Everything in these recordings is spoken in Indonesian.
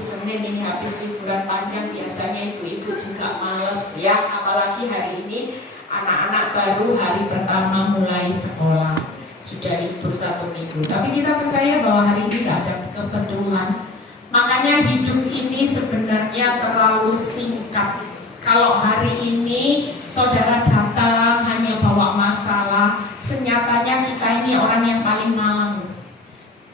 Senin ini habis liburan panjang, biasanya ibu-ibu juga males ya, apalagi hari ini anak-anak baru hari pertama mulai sekolah, sudah libur 1 minggu. Tapi kita percaya bahwa hari ini tidak ada kebetulan. Makanya hidup ini sebenarnya terlalu singkat. Kalau hari ini saudara datang hanya bawa masalah, senyatanya kita ini orang yang paling malang.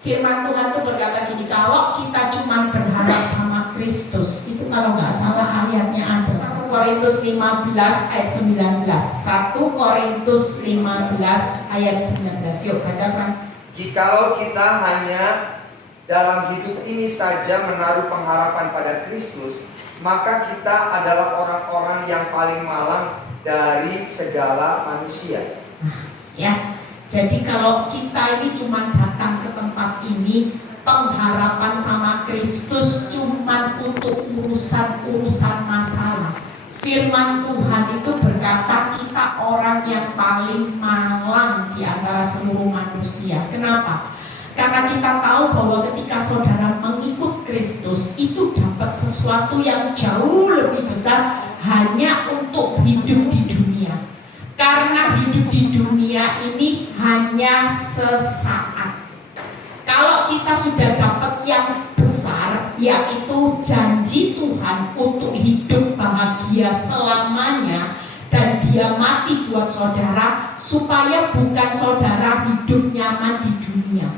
Firman Tuhan itu berkata gini, kalau kita cuma berharap sama Kristus, itu kalau nggak salah ayatnya ada 1 Korintus 15 ayat 19. 1 Korintus 15 ayat 19. Yuk baca Frank. Jikalau kita hanya dalam hidup ini saja menaruh pengharapan pada Kristus, maka kita adalah orang-orang yang paling malang dari segala manusia. Ya. Jadi kalau kita ini cuma datang ke tempat ini, pengharapan sama Kristus cuma untuk urusan-urusan masalah. Firman Tuhan itu berkata kita orang yang paling malang di antara seluruh manusia. Kenapa? Karena kita tahu bahwa ketika saudara mengikut Kristus itu dapat sesuatu yang jauh lebih besar hanya untuk hidup di dunia. Karena hidup di dunia ini hanya sesaat. Kalau kita sudah dapat yang besar, yaitu janji Tuhan untuk hidup bahagia selamanya, dan Dia mati buat saudara, supaya bukan saudara hidup nyaman di dunia,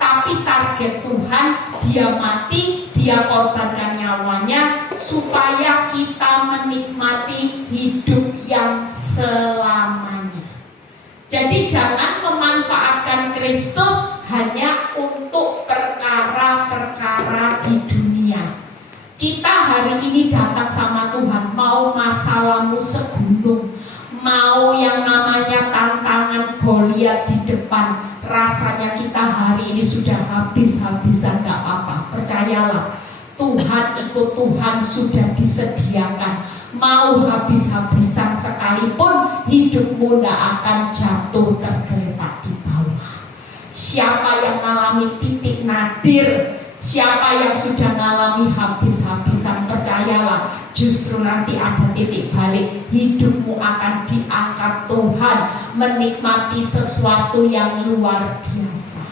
tapi target Tuhan, Dia mati, Dia korbankan nyawanya supaya kita menikmati hidup yang selamanya. Jadi jangan memanfaatkan Kristus hanya untuk perkara-perkara di dunia. Kita hari ini datang sama Tuhan, mau masalahmu segunung, mau yang namanya tantangan Goliat di depan, rasanya kita hari ini sudah habis-habisan, gak apa-apa. Percayalah, Tuhan ikut Tuhan sudah disediakan. Mau habis-habisan sekalipun, hidupmu gak akan jatuh tergeletak di bawah. Siapa yang mengalami titik nadir, siapa yang sudah mengalami habis-habisan, percayalah, justru nanti ada titik balik. Hidupmu akan diangkat Tuhan, menikmati sesuatu yang luar biasa.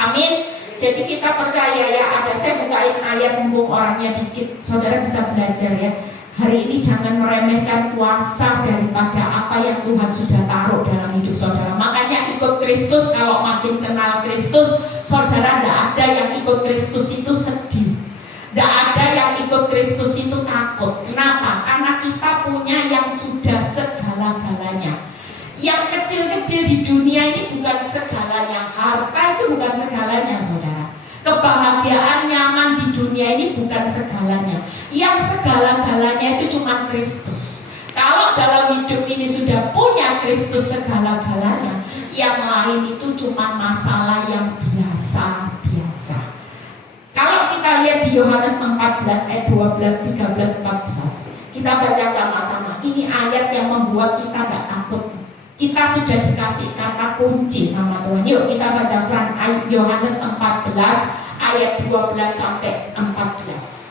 Amin. Jadi kita percaya ya, saya bukain ayat mumpung orangnya dikit, saudara bisa belajar ya. Hari ini jangan meremehkan kuasa daripada apa yang Tuhan sudah taruh dalam hidup saudara. Makanya ikut Kristus, kalau makin kenal Kristus, saudara tidak ada yang ikut Kristus itu sedih. Tidak ada yang ikut Kristus itu takut. Kenapa? Karena kita punya yang sudah segala-galanya. Yang kecil-kecil di dunia ini bukan segalanya. Harta itu bukan segalanya, saudara. Kebahagiaan nyaman di dunia ini bukan segalanya. Yang segala-galanya itu cuma Kristus. Kalau dalam hidup ini sudah punya Kristus segala-galanya, yang lain itu cuma masalah yang biasa-biasa. Kalau kita lihat di Yohanes 14 ayat 12, 13, 14, kita baca sama-sama. Ini ayat yang membuat kita gak takut. Kita sudah dikasih kata kunci sama Tuhan. Yuk kita baca ayat Yohanes 14 ayat 12 sampai 14.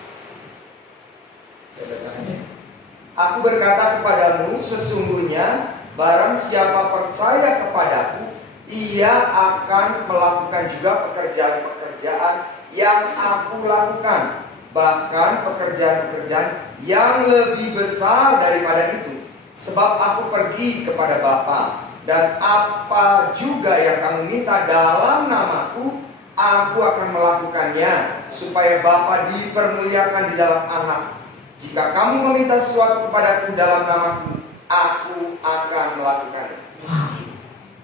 Aku berkata kepadamu, sesungguhnya barang siapa percaya kepadaku, ia akan melakukan juga pekerjaan-pekerjaan yang aku lakukan, bahkan pekerjaan-pekerjaan yang lebih besar daripada itu. Sebab aku pergi kepada Bapa, dan apa juga yang kamu minta dalam namaku, aku akan melakukannya, supaya Bapa dipermuliakan di dalam Anak. Jika kamu meminta sesuatu kepadaku dalam namaku, aku akan melakukannya. Wah,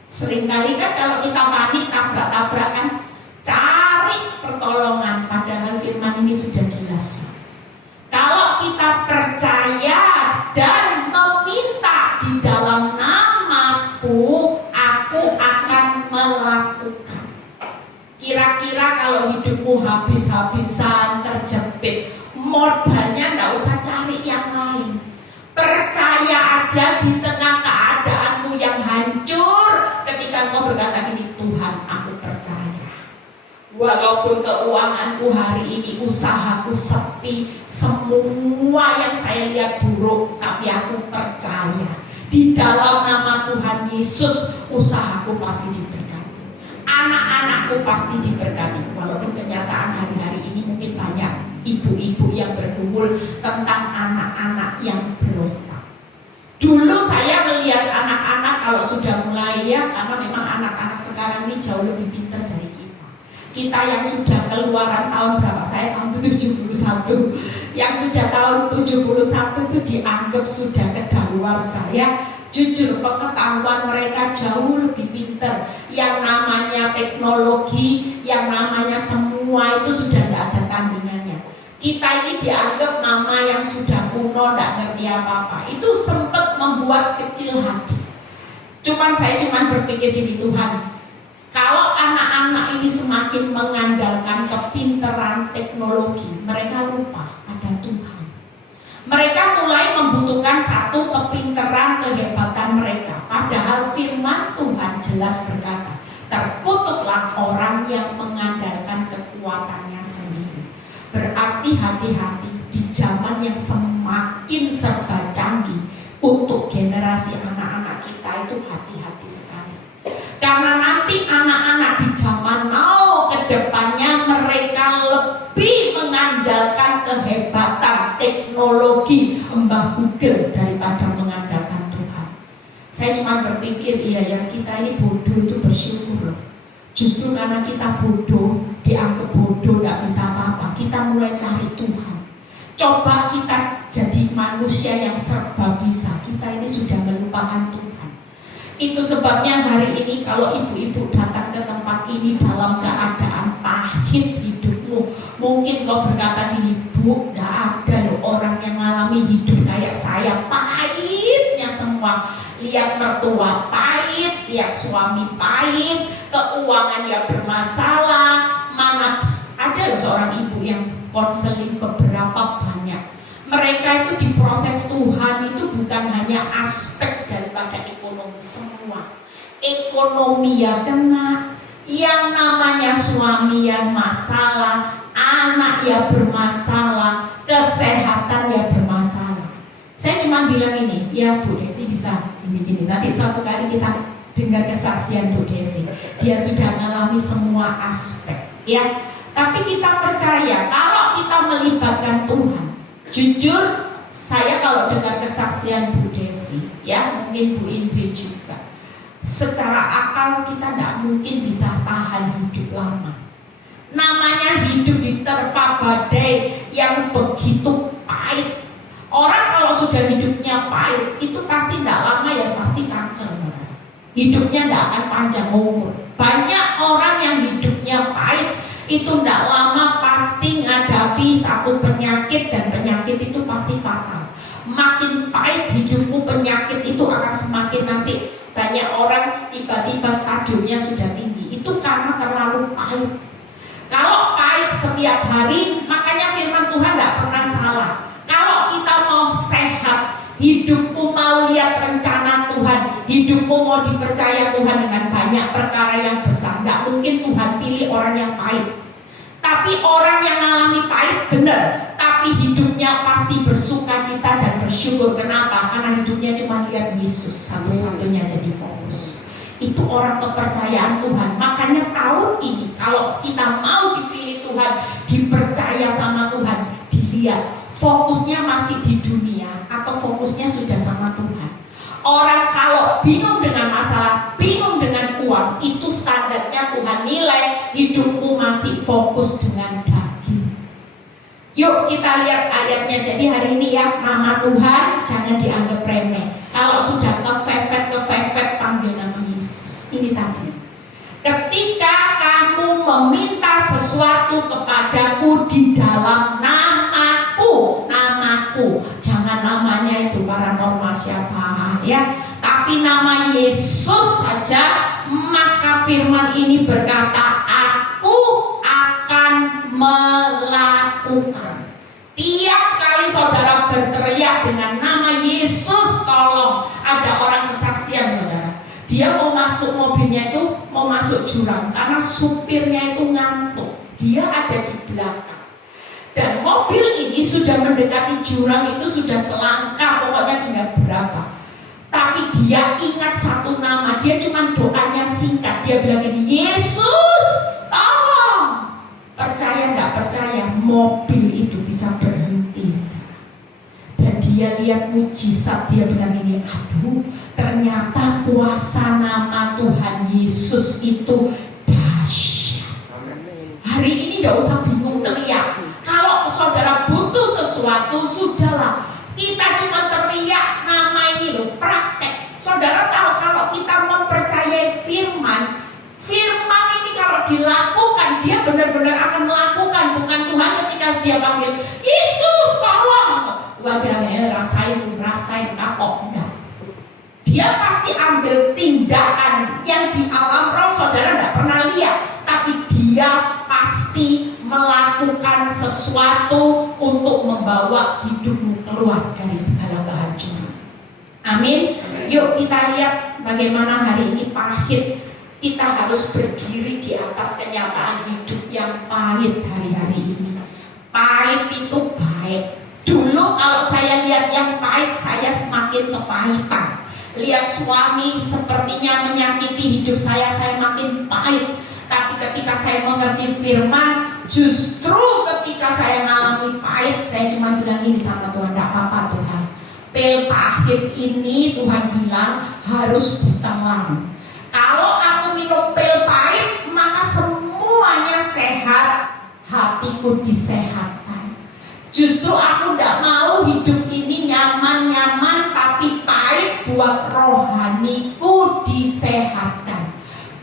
seringkali kan kalau kita panik, tabrak-tabrakan, cari pertolongan, padahal firman ini sudah jelas. Kalau kita percaya dan meminta di dalam namaku, aku akan melakukan. Kira-kira kalau hidupmu habis-habisan, terjebak Modalnya nggak usah cari yang lain. Percaya aja di tengah keadaanmu yang hancur. Ketika engkau berkata gini, Tuhan aku percaya. Walaupun keuanganku hari ini, usahaku sepi, semua yang saya lihat buruk, tapi aku percaya di dalam nama Tuhan Yesus usahaku pasti diberkati, anak-anakku pasti diberkati. Walaupun kenyataan hari-hari ini mungkin banyak ibu-ibu yang bergumul tentang anak-anak yang berontak. Dulu saya melihat anak-anak kalau sudah mulai ya, karena memang anak-anak sekarang ini jauh lebih pintar dari kita. Kita yang sudah keluaran tahun berapa? Saya tahun 71. Yang sudah tahun 71 itu dianggap sudah kedaluarsa ya. Jujur pengetahuan mereka jauh lebih pintar. Yang namanya teknologi, yang namanya semua itu sudah tidak ada tandingannya. Kita ini dianggap mama yang sudah kuno, tidak ngerti apa-apa. Itu sempat membuat kecil hati. Saya cuma berpikir gini, Tuhan, kalau anak-anak ini semakin mengandalkan kepintaran teknologi, mereka lupa ada Tuhan. Mereka mulai membutuhkan satu kepintaran, kehebatan mereka. Padahal firman Tuhan jelas berkata, terkutuklah orang yang mengandalkan kekuatannya sendiri. Berarti hati-hati di zaman yang semakin serba canggih. Untuk generasi anak-anak kita itu hati-hati sekali. Karena nanti anak-anak di zaman now ke depannya mereka lebih mengandalkan kehebatan teknologi Mbah Google daripada mengandalkan Tuhan. Saya cuma berpikir, iya yang kita ini bodoh itu bersyukur loh. Justru karena kita bodoh, dianggap bodoh, gak bisa apa-apa, kita mulai cari Tuhan. Coba kita jadi manusia yang serba bisa, kita ini sudah melupakan Tuhan. Itu sebabnya hari ini kalau ibu-ibu datang ke tempat ini dalam keadaan pahit hidupmu, mungkin kau berkata gini, Bu, gak ada loh orang yang mengalami hidup kayak saya, pahitnya semua. Lihat mertua pahit, lihat suami pahit, keuangan yang bermasalah. Mana ada loh seorang ibu yang konseling beberapa banyak. Mereka itu diproses Tuhan itu bukan hanya aspek daripada ekonomi semua. Ekonomi ya kena, yang namanya suami yang masalah, anak yang bermasalah, kesehatan yang bermasalah. Saya cuma bilang ini, ya Bu Desi bisa begini. Nanti suatu kali kita dengar kesaksian Bu Desi. Dia sudah mengalami semua aspek, ya. Tapi kita percaya kalau kita melibatkan Tuhan. Jujur, saya kalau dengar kesaksian Bu Desi, ya mungkin Bu Indri juga, secara akal kita tidak mungkin bisa tahan hidup lama. Namanya hidup diterpa badai yang begitu pahit. Orang kalau sudah hidupnya pahit, itu pasti tidak lama ya pasti kanker. Hidupnya tidak akan panjang umur. Banyak orang yang hidupnya pahit, itu tidak lama pasti menghadapi satu penyakit, dan penyakit itu pasti fatal. Makin pahit hidupmu, penyakit itu akan semakin nanti. Banyak orang tiba-tiba stadiumnya sudah tinggi, itu karena terlalu pahit. Kalau pahit setiap hari, makanya firman Tuhan tidak pernah salah. Kalau kita mau sehat, hidupmu mau lihat rencana Tuhan, hidupmu mau dipercaya Tuhan dengan banyak perkara yang besar, tidak mungkin Tuhan pilih orang yang pahit. Tapi orang yang mengalami pahit benar, tapi hidupnya pasti bersuka cita dan bersyukur. Kenapa? Karena hidupnya cuma lihat Yesus satu-satunya jadi fokus. Itu orang kepercayaan Tuhan. Makanya tahun ini kalau kita mau dipilih Tuhan, dipercaya sama Tuhan, dilihat fokusnya masih di dunia atau fokusnya sudah sama Tuhan. Orang kalau bingung dengan masalah, bingung dengan uang, itu standarnya Tuhan nilai hidupmu masih fokus dengan daging. Yuk kita lihat ayatnya. Jadi hari ini ya, nama Tuhan jangan dianggap remeh. Kalau sudah kefefet panggil nama Yesus. Ini tadi. Ketika kamu meminta sesuatu kepadaku di dalam namaku, jangan namanya itu paranormal siapa ya, tapi nama Yesus saja, maka firman ini berkata, aku akan melakukan. Tiap berteriak dengan nama Yesus, tolong. Ada orang kesaksian, saudara. Dia mau masuk mobilnya itu, mau masuk jurang karena supirnya itu ngantuk. Dia ada di belakang. Dan mobil ini sudah mendekati jurang itu sudah selangkah, pokoknya tinggal berapa. Tapi dia ingat satu nama, dia cuma doanya singkat. Dia bilang ini, Yesus, tolong. Percaya nggak percaya, mobil itu bisa berhenti. Dan dia lihat mujizat, dia bilang ini, aduh, ternyata kuasa nama Tuhan Yesus itu dahsyat. Hari ini nggak usah bingung teriak. Kalau saudara butuh sesuatu, sudahlah. Kita cuma teriak nama ini loh, praktek. Saudara tahu kalau kita mempercayai firman, firman ini kalau dilakukan, dia benar-benar akan melakukan. Bukan Tuhan ketika dia panggil, Yesus tolong, Tuhan bilang, rasain kapok. Enggak. Dia pasti ambil tindakan yang di alam roh saudara tidak pernah lihat. Tapi dia pasti melakukan sesuatu untuk membawa hidupmu keluar dari segala kehancuran. Amin. Yuk kita lihat bagaimana hari ini pahit. Kita harus berdiri di atas kenyataan hidup yang pahit hari-hari ini. Pahit itu baik. Dulu kalau saya lihat yang pahit, saya semakin kepahitan. Lihat suami sepertinya menyakiti hidup saya makin pahit. Tapi ketika saya mengerti firman, justru ketika saya mengalami pahit, saya cuma bilang ini sama Tuhan, tidak apa-apa Tuhan. Pil pahit ini Tuhan bilang harus ditelan. Kalau aku minum pil pahit, maka semuanya sehat, hatiku disehatkan. Justru aku tidak mau hidup ini nyaman-nyaman, tapi pahit buat rohaniku disehatkan.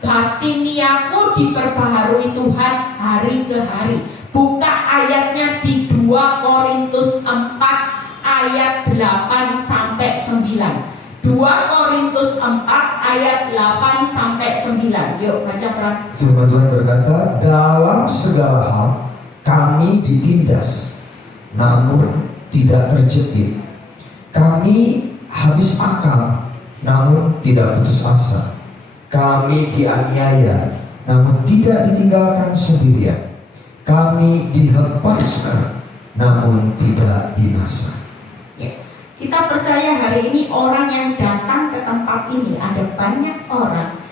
Batiniaku diperbaharui Tuhan hari ke hari. Buka ayatnya di 2 Korintus 4 ayat 8 sampai 9. 2 Korintus 4 ayat 8 sampai 9. Yuk baca Fran. Firman Tuhan berkata, dalam segala hal kami ditindas, namun tidak terjepit. Kami habis akal, namun tidak putus asa. Kami dianiaya, namun tidak ditinggalkan sendirian. Kami dihempaskan, namun tidak binasa. Ya, kita percaya hari ini orang yang datang ke tempat ini, ada banyak orang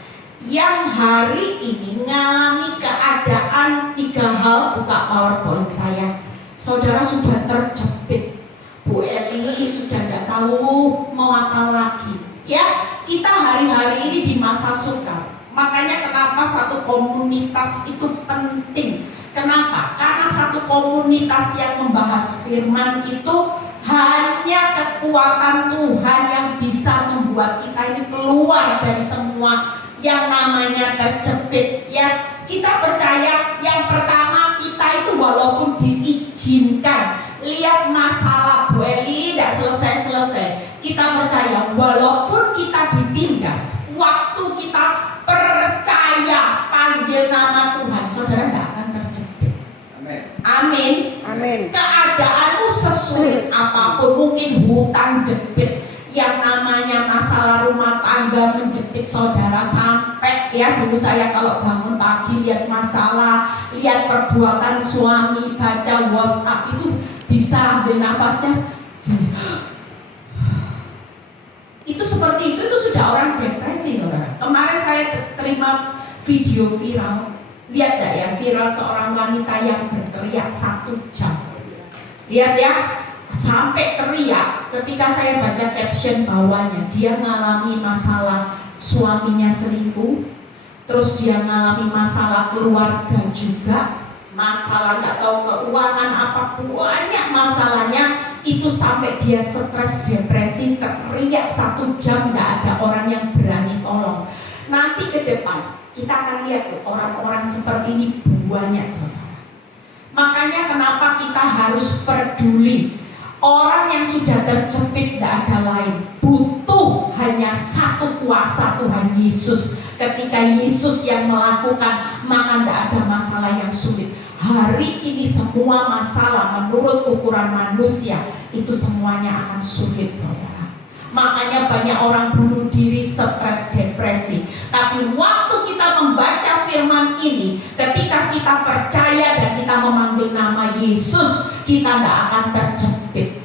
yang hari ini mengalami keadaan 3 hal. Buka PowerPoint saya. Saudara sudah terjepit. Bu Eli sudah tidak tahu mau apa lagi. Ya, kita hari-hari ini di masa sukar. Makanya kenapa satu komunitas itu penting. Kenapa? Karena satu komunitas yang membahas firman itu hanya kekuatan Tuhan yang bisa membuat kita ini keluar dari semua yang namanya terjepit. Ya, kita percaya yang pertama kita itu walaupun diizinkan. Lihat masalah Bu Eli tidak selesai-selesai. Kita percaya walaupun kita ditindas, waktu kita percaya panggil nama Tuhan, saudara tidak akan terjepit. Amin. Amin. Keadaanmu sesulit apapun, mungkin hutang jepit, yang namanya masalah rumah tangga menjepit saudara sampai ya dulu saya kalau bangun pagi lihat masalah, lihat perbuatan suami, baca WhatsApp itu bisa ambil nafasnya. Itu seperti itu sudah orang depresi, saudara. Kemarin saya terima video viral. Lihat gak ya, viral seorang wanita yang berteriak 1 jam. Lihat ya, sampai teriak. Ketika saya baca caption bawahnya, dia mengalami masalah suaminya selingkuh, terus dia mengalami masalah keluarga juga, masalah nggak tahu keuangan apa, banyak masalahnya. Itu sampai dia stres, depresi, teriak 1 jam, nggak ada orang yang berani tolong. Nanti ke depan kita akan lihat tuh orang-orang seperti ini banyak, saudara. Makanya kenapa kita harus peduli. Orang yang sudah terjepit tidak ada lain, butuh hanya satu kuasa Tuhan Yesus. Ketika Yesus yang melakukan, maka tidak ada masalah yang sulit. hari ini semua masalah menurut ukuran manusia itu semuanya akan sulit, saudara. Makanya banyak orang bunuh diri, stres, depresi. Tapi waktu kita membaca firman ini, ketika kita percaya dan kita memanggil nama Yesus, kita tidak akan terjepit.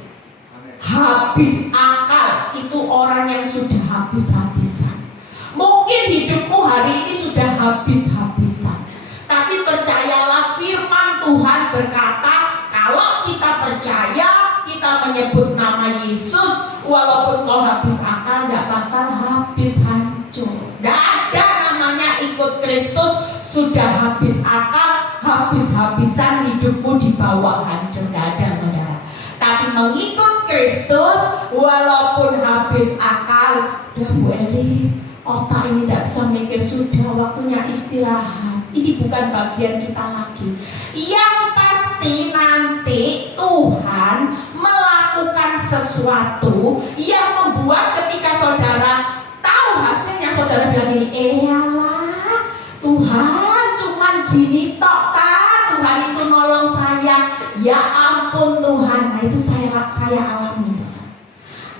Habis akal itu orang yang sudah habis-habisan. Mungkin hidupmu hari ini sudah habis-habisan, tapi percayalah firman Tuhan berkata, kalau kita percaya, kita menyebut nama Yesus, walaupun kau habis akal, tidak bakal habis hancur. Tidak ada namanya ikut Kristus sudah habis akal, habis-habisan hidupmu dibawa hancur. Tidak ada, saudara. Tapi mengikut Kristus, walaupun habis akal, udah Bu Eli, otak ini tidak bisa mikir, sudah waktunya istirahat. Ini bukan bagian kita lagi. Yang pasti nanti Tuhan melakukan sesuatu yang membuat ketika saudara tahu hasilnya, saudara bilang ini, eyalah Tuhan cuman gini tok ta, Tuhan itu nolong saya. Ya ampun Tuhan, nah itu saya alami.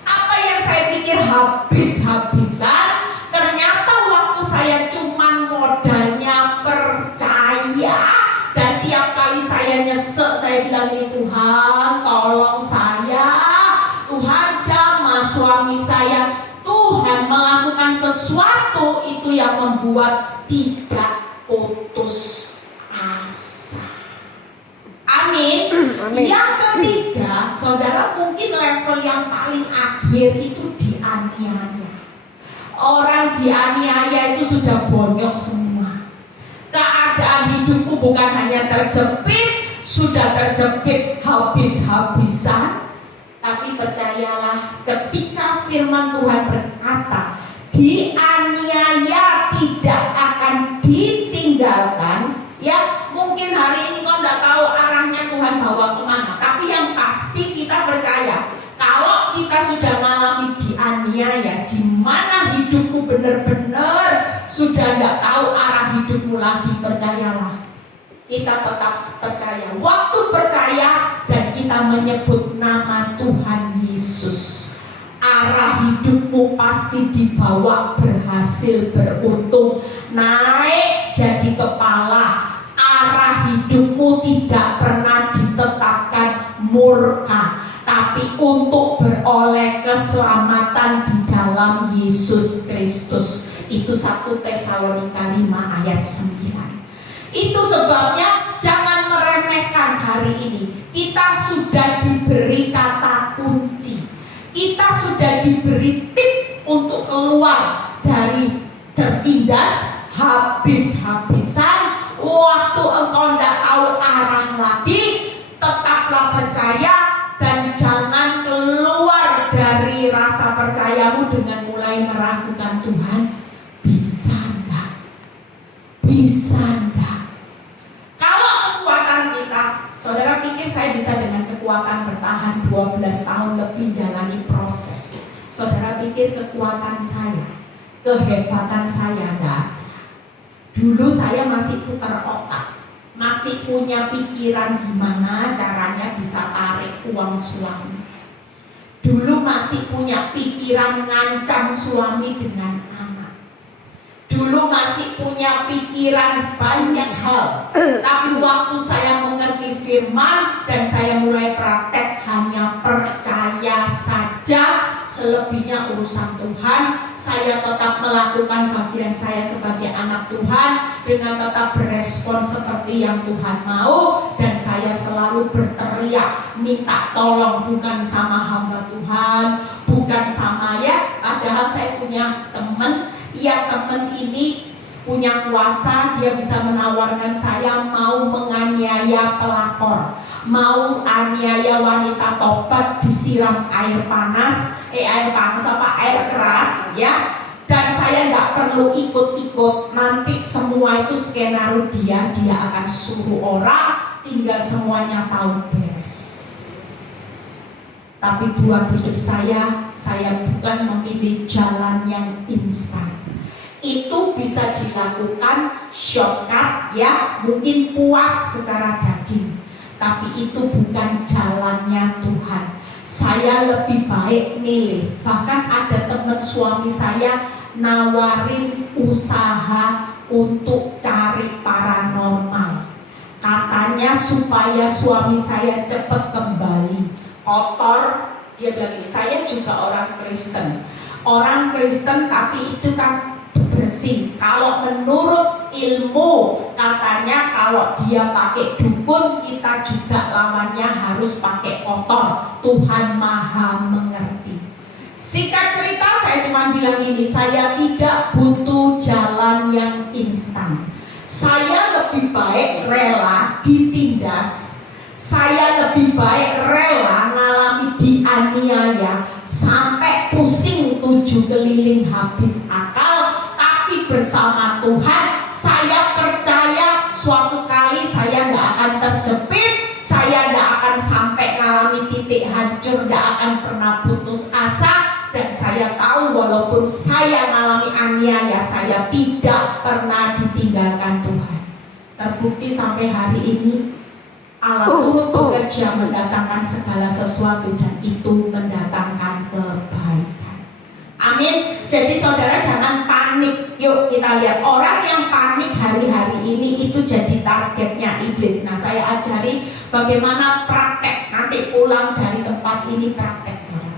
Apa yang saya pikir habis-habisan, ternyata waktu saya cuman modalnya percaya, dan tiap kali saya nyesek, saya bilang ini, Tuhan tolong saya, Tuhan jamah suami saya. Tuhan melakukan sesuatu itu yang membuat tidak putus asa. Amin. Yang ketiga, saudara, mungkin level yang paling akhir itu dianiaya. Orang dianiaya itu sudah bonyok semua. Keadaan hidupmu bukan hanya terjepit, sudah terjepit habis-habisan. Tapi percayalah, ketika firman Tuhan berkata, dianiaya tidak akan ditinggalkan. Ya, mungkin hari ini kau tidak tahu arahnya Tuhan bawa kemana, tapi yang pasti kita percaya, kalau kita sudah mengalami dianiaya, di mana hidupmu benar-benar sudah tidak tahu arah hidupmu lagi, percayalah, kita tetap percaya. Waktu percaya dan kita menyebut nama Tuhan Yesus, arah hidupmu pasti dibawa berhasil, beruntung, naik jadi kepala. Arah hidupmu tidak pernah ditetapkan murka, tapi untuk beroleh keselamatan di dalam Yesus Kristus. Itu 1 Tesalonika 5 ayat 9. Itu sebabnya jangan meremehkan hari ini. Kita sudah diberi kata kunci, kita sudah diberi tip untuk keluar dari tertindas, habis-habisan. Waktu engkau tidak tahu arah lagi, tetaplah percaya dan jangan keluar dari rasa percayamu dengan mulai meragukan Tuhan. Bisa enggak? Bisa enggak? Kalau kekuatan kita, saudara pikir saya bisa dengan kekuatan bertahan 12 tahun lebih jalani proses? Saudara pikir kekuatan saya, kehebatan saya enggak ada? Dulu saya masih putar otak, masih punya pikiran gimana caranya bisa tarik uang suami. Dulu masih punya pikiran ngancam suami dengan anak. Dulu masih punya pikiran banyak hal. Tapi waktu saya mengerti firman dan saya mulai praktek, hanya percaya saja, selebihnya urusan Tuhan. Saya tetap melakukan bagian saya sebagai anak Tuhan dengan tetap berespon seperti yang Tuhan mau. Dan saya selalu berteriak minta tolong, bukan sama hamba Tuhan, bukan sama ya. Padahal saya punya teman, ya teman ini punya kuasa, dia bisa menawarkan saya mau menganiaya pelakor, mau aniaya wanita tobat, disiram air panas, air keras ya. Dan saya tidak perlu ikut-ikut, nanti semua itu skenario dia akan suruh orang, tinggal semuanya tahu beres. Tapi buat hidup saya bukan memilih jalan yang instan. Itu bisa dilakukan shortcut ya, mungkin puas secara daging, tapi itu bukan jalannya Tuhan. Saya lebih baik milih, bahkan ada teman suami saya nawarin usaha untuk cari paranormal. Katanya supaya suami saya cepat kembali. Kotor, dia bilang, saya juga orang Kristen. Orang Kristen tapi itu kan bersih. Kalau menurut ilmu katanya kalau dia pakai dukun, kita juga lawannya harus pakai kotor. Tuhan Maha mengerti. Singkat cerita, saya cuma bilang ini, saya tidak butuh jalan yang instan. Saya lebih baik rela ditindas. Saya lebih baik rela ngalami dianiaya sampai pusing 7 keliling habis akal, tapi bersama Tuhan saya percaya suatu kali saya nggak akan terjepit, saya nggak akan sampai ngalami titik hancur, nggak akan pernah putus asa. Dan saya tahu walaupun saya ngalami aniaya, saya tidak pernah ditinggalkan Tuhan. Terbukti sampai hari ini Allah turut bekerja mendatangkan segala sesuatu, dan itu mendatangkan kebaikan. Amin. Jadi saudara jangan panik. Yuk kita lihat orang yang panik hari-hari ini itu jadi targetnya iblis. Nah, saya ajari bagaimana praktek. Nanti pulang dari tempat ini praktek, saudara.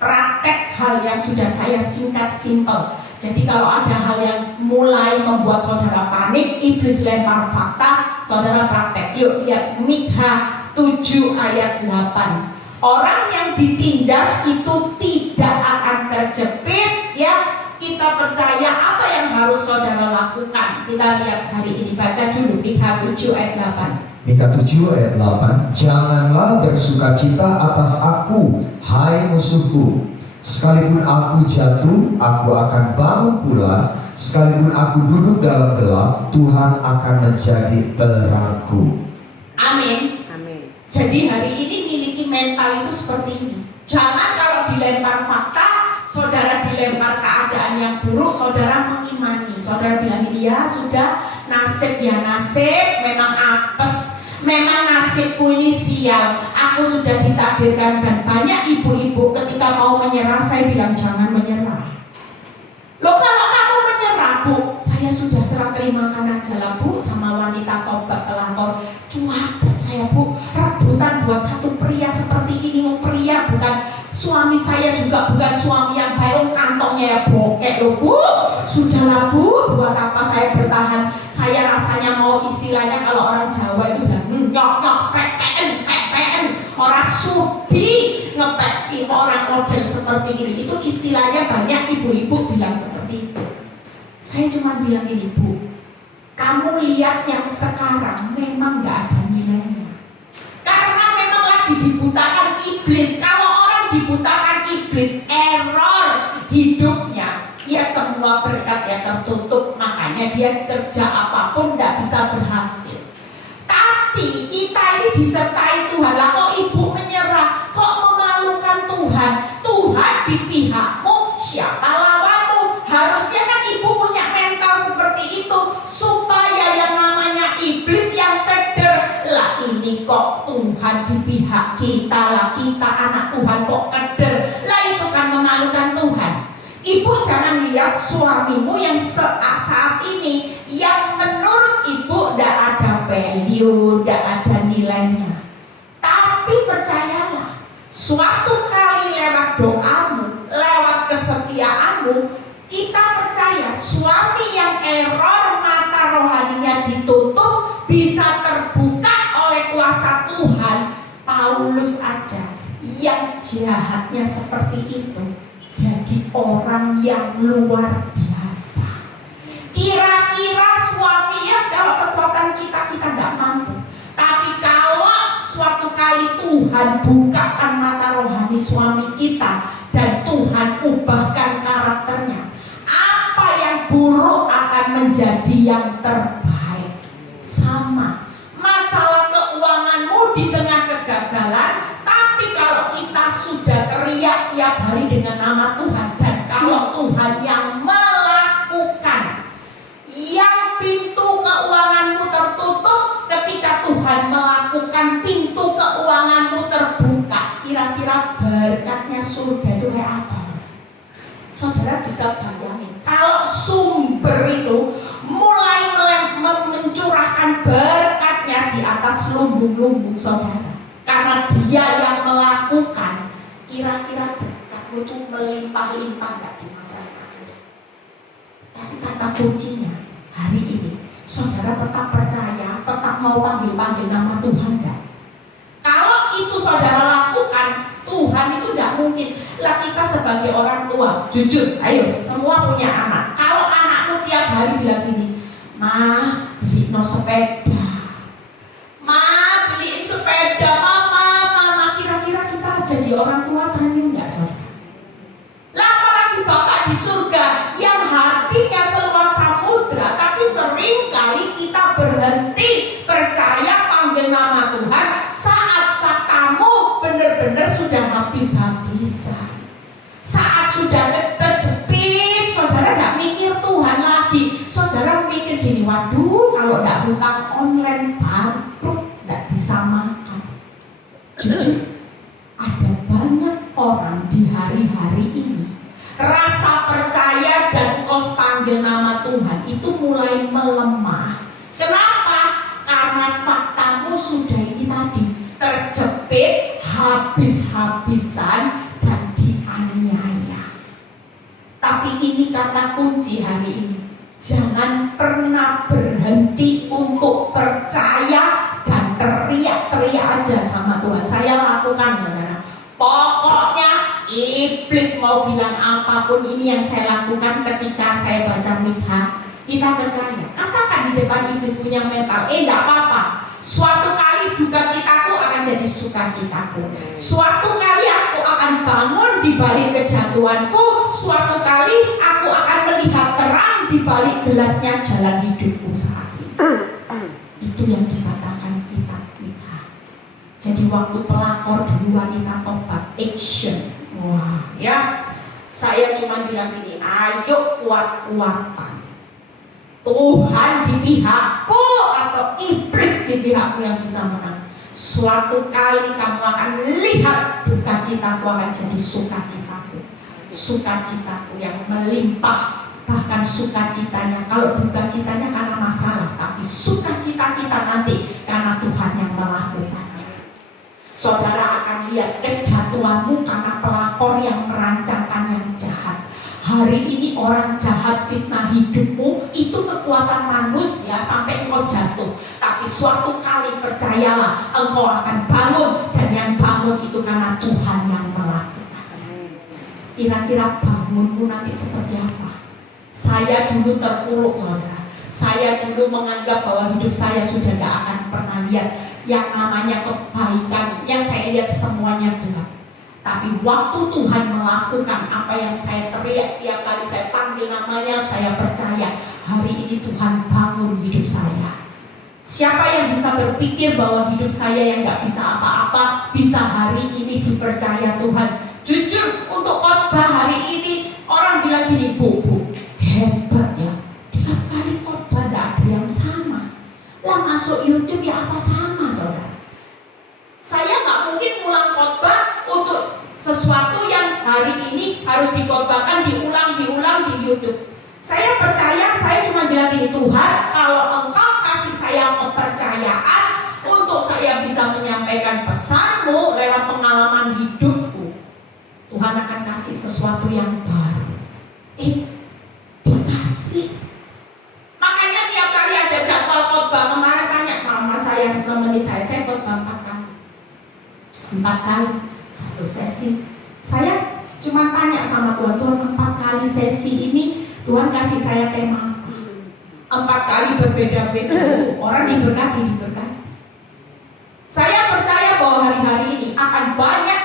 Praktek hal yang sudah saya singkat simpel. Jadi kalau ada hal yang mulai membuat saudara panik, iblis lempar fakta, saudara praktek. Yuk lihat Mikha 7 ayat 8. Orang yang ditindas itu tidak akan terjepit ya. Kita percaya apa yang harus saudara lakukan. Kita lihat hari ini, baca dulu Mikha 7 ayat 8. Mikha 7 ayat 8. Janganlah bersukacita atas aku, hai musuhku. Sekalipun aku jatuh, aku akan bangun pula. Sekalipun aku duduk dalam gelap, Tuhan akan menjadi terangku. Amin. Amin. Jadi hari ini miliki mental itu seperti ini. Jangan kalau dilempar fakta, saudara dilempar keadaan yang buruk, saudara mengimani. Saudara bilang ya sudah, nasib ya nasib, memang apes, memang nasibku ini sial, aku sudah ditakdirkan. Dan banyak ibu-ibu ketika mau menyerah, saya bilang jangan menyerah. Loh kalau kamu menyerah, Bu, saya sudah serah terimakan aja lah, Bu, sama wanita tobat pelakor. Cuapak saya, Bu, rebutan buat satu pria seperti ini. Mau pria bukan suami saya, juga bukan suami yang baik, kantongnya ya bokek loh, Bu. Sudahlah, Bu, buat apa saya bertahan? Saya rasanya mau istilahnya kalau orang Jawa itu bilang nyok-nyok, PPN. Orang sudi ngepeki orang model seperti ini. Itu istilahnya banyak ibu-ibu bilang seperti itu. Saya cuma bilang ini, Bu, kamu lihat yang sekarang memang gak ada nilainya. Karena memang lagi dibutakan iblis. Kalau orang dibutakan iblis, error hidupnya, ya semua berkat yang tertutup. Makanya dia kerja apapun gak bisa berhasil. Tapi kita ini disertai Tuhan. Lah kok ibu menyerah? Kok memalukan Tuhan? Tuhan di pihakmu, siapa lawanmu? Harusnya kan ibu punya mental seperti itu, supaya yang namanya iblis yang keder, lah ini kok Tuhan di pihak kita, lah kita anak Tuhan kok keder, lah itu kan memalukan Tuhan. Ibu jangan lihat suamimu yang saat ini yang menurut ibu tidak ada value, tidak ada nilainya. Tapi percayalah, suatu kali lewat doamu, lewat kesetiaanmu, kita percaya suami yang error, mata rohaninya ditutup, bisa terbuka oleh kuasa Tuhan. Paulus aja yang jahatnya seperti itu jadi orang yang luar biasa. Kira-kira suami ya, kalau kekuatan kita nggak mampu. Tapi kalau suatu kali Tuhan bukakan mata rohani suami kita dan Tuhan ubahkan karakternya, apa yang buruk akan menjadi yang terbaik. Sama masalah keuanganmu di tengah kegagalan, tapi kalau kita sudah teriak tiap hari dengan nama Tuhan, dan kalau Tuhan yang melakukan, berkatnya surga itu kayak apa? Saudara bisa bayangin, kalau sumber itu mulai mencurahkan berkatnya di atas lumbung-lumbung saudara, karena dia yang melakukan, kira-kira berkatmu itu melimpah-limpah nggak di masa yang akan datang? Tapi kata kuncinya hari ini, saudara tetap percaya, tetap mau panggil-panggil nama Tuhan enggak? Kalau itu saudara lakukan, Tuhan itu tidak mungkin. Lah kita sebagai orang tua, jujur, ayo semua punya anak. Kalau anakmu tiap hari bilang gini, "Ma, beli no sepeda. Ma, beliin sepeda, mama." Kira-kira kita jadi orang tua ternyata enggak, saudara? Lah apalagi Bapak di surga yang hatinya seluas samudra, tapi sering kali kita berhenti percaya panggil nama Tuhan saat faktamu benar-benar sudah habis-habisan. Saat sudah terjepit, saudara tidak mikir Tuhan lagi. Saudara mikir gini, waduh kalau tidak buka online bangkrut, tidak bisa makan. Jujur, ada banyak orang di hari-hari ini rasa percaya dan engkau panggil nama Tuhan itu mulai melemah. Kenapa? Karena faktamu sudah ini tadi terjepit, habis-habisan dan dianiaya. Tapi ini kata kunci hari ini, jangan pernah berhenti untuk percaya dan teriak-teriak aja sama Tuhan. Saya lakukan, saudara. Pokoknya iblis mau bilang apapun, ini yang saya lakukan ketika saya baca Mikha. Kita percaya, katakan di depan iblis punya mental, enggak apa-apa. Suatu kali duka citaku akan jadi sukacitaku. Suatu kali aku akan bangun di balik kejatuhanku. Suatu kali aku akan melihat terang di balik gelapnya jalan hidupku saat ini. Itu yang dikatakan kitab Mikha. Jadi waktu pelakor dulu wanita tobat, action. Wah, ya. Saya cuma bilang gini, ayo kuat-kuatan. Tuhan di pihakku atau iblis di pihakku yang bisa menang. Suatu kali kamu akan lihat duka citaku akan jadi sukacitaku. Sukacitaku yang melimpah. Bahkan sukacitanya, kalau duka citanya karena masalah, tapi sukacita kita nanti karena Tuhan yang melakukannya. Saudara akan lihat kejatuhanmu karena pelakor yang merancangkan yang jahat. Hari ini orang jahat fitnah hidupmu, itu kekuatan manusia sampai engkau jatuh. Tapi suatu kali percayalah, engkau akan bangun. Dan yang bangun itu karena Tuhan yang melakukannya. Kira-kira bangunmu nanti seperti apa? Saya dulu terpuruk, saudara. Saya dulu menganggap bahwa hidup saya sudah tidak akan pernah lihat yang namanya kebaikan. Yang saya lihat semuanya gelap. Tapi waktu Tuhan melakukan apa yang saya teriak tiap kali saya panggil namanya, saya percaya hari ini Tuhan bangun hidup saya. Siapa yang bisa berpikir bahwa hidup saya yang gak bisa apa-apa bisa hari ini dipercaya Tuhan? Jujur, untuk khotbah hari ini orang bilang gini, Bu, hebat ya, tiap kali khotbah gak ada yang sama. Lah masuk YouTube ya apa sama, saudara? Saya gak mungkin ulang khotbah untuk sesuatu yang hari ini harus dikhotbahkan diulang di YouTube. Saya percaya, saya cuma bilang gini, Tuhan, kalau Engkau kasih saya kepercayaan untuk saya bisa menyampaikan pesan-Mu lewat pengalaman hidupku, Tuhan akan kasih sesuatu yang baru. Dia kasih. Makanya tiap kali ada jadwal khotbah, kemarin tanya mama saya, menemani saya khotbah 4 kali. 4 kali, 1 sesi. Saya cuma tanya sama Tuhan, 4 kali sesi ini Tuhan kasih saya tema 4 kali berbeda-beda. Orang diberkati. Saya percaya bahwa hari-hari ini akan banyak